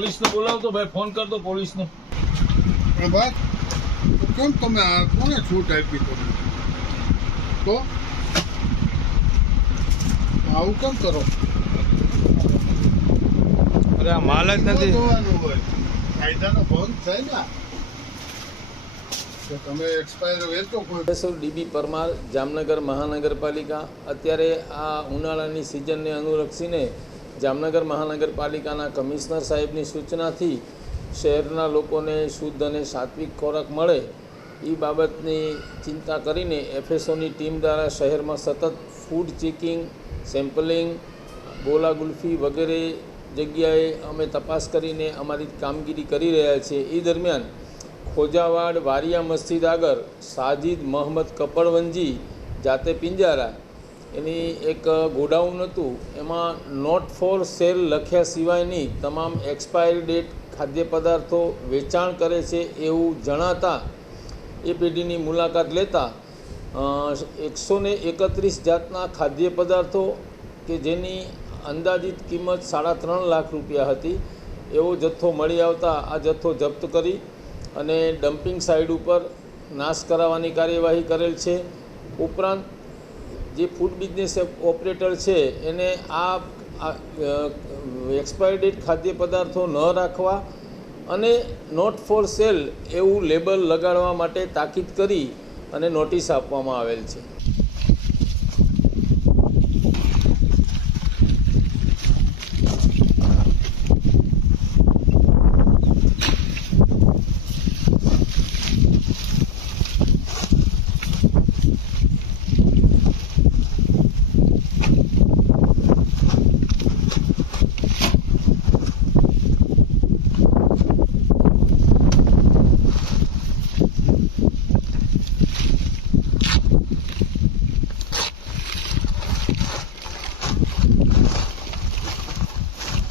પોલીસને બોલાવતો ભાઈ ફોન કરતો પોલીસને પ્રભાત કેમ તમે આ કોને છૂટ આપી તમે તો આવું કેમ કરો અરે આ માલ જ નથી કાયદાનો ભંગ થાય ને તમે એક્સપાયર વેચો પ્રોફેસર ડીબી પરમાર જામનગર મહાનગરપાલિકા અત્યારે આ ઉનાળાની સિઝનને અનુલક્ષીને જામનગર મહાનગરપાલિકાના કમિશનર સાહેબની સૂચનાથી શહેરના લોકોને શુદ્ધ અને સાત્વિક ખોરાક મળે એ બાબતની ચિંતા કરીને એફએસઓની ટીમ દ્વારા શહેરમાં સતત ફૂડ ચેકિંગ સેમ્પલિંગ ગોલા ગુલ્ફી વગેરે જગ્યાએ અમે તપાસ કરીને અમારી કામગીરી કરી રહ્યા છીએ એ દરમિયાન ખોજાવાડ વારિયા મસ્જિદ આગળ સાજિદ મહમદ કપડવંજી જાતે પિંજારા એની એક ગોડાઉન હતું એમાં નોટ ફોર સેલ લખ્યા સિવાયની તમામ એક્સપાયરી ડેટ ખાદ્ય પદાર્થો વેચાણ કરે છે એવું જણાતા એ પેઢીની મુલાકાત લેતા એકસો ને એકત્રીસ જાતના ખાદ્ય પદાર્થો કે જેની અંદાજિત કિંમત સાડા ત્રણ લાખ રૂપિયા હતી એવો જથ્થો મળી આવતા આ જથ્થો જપ્ત કરી અને ડમ્પિંગ સાઇડ ઉપર નાશ કરાવવાની કાર્યવાહી કરેલ છે ઉપરાંત જે ફૂડ બિઝનેસ ઓપરેટર છે એને આ એક્સપાયર ડેટ ખાદ્ય પદાર્થો ન રાખવા અને નોટ ફોર સેલ એવું લેબલ લગાડવા માટે તાકીદ કરી અને નોટિસ આપવામાં આવેલ છે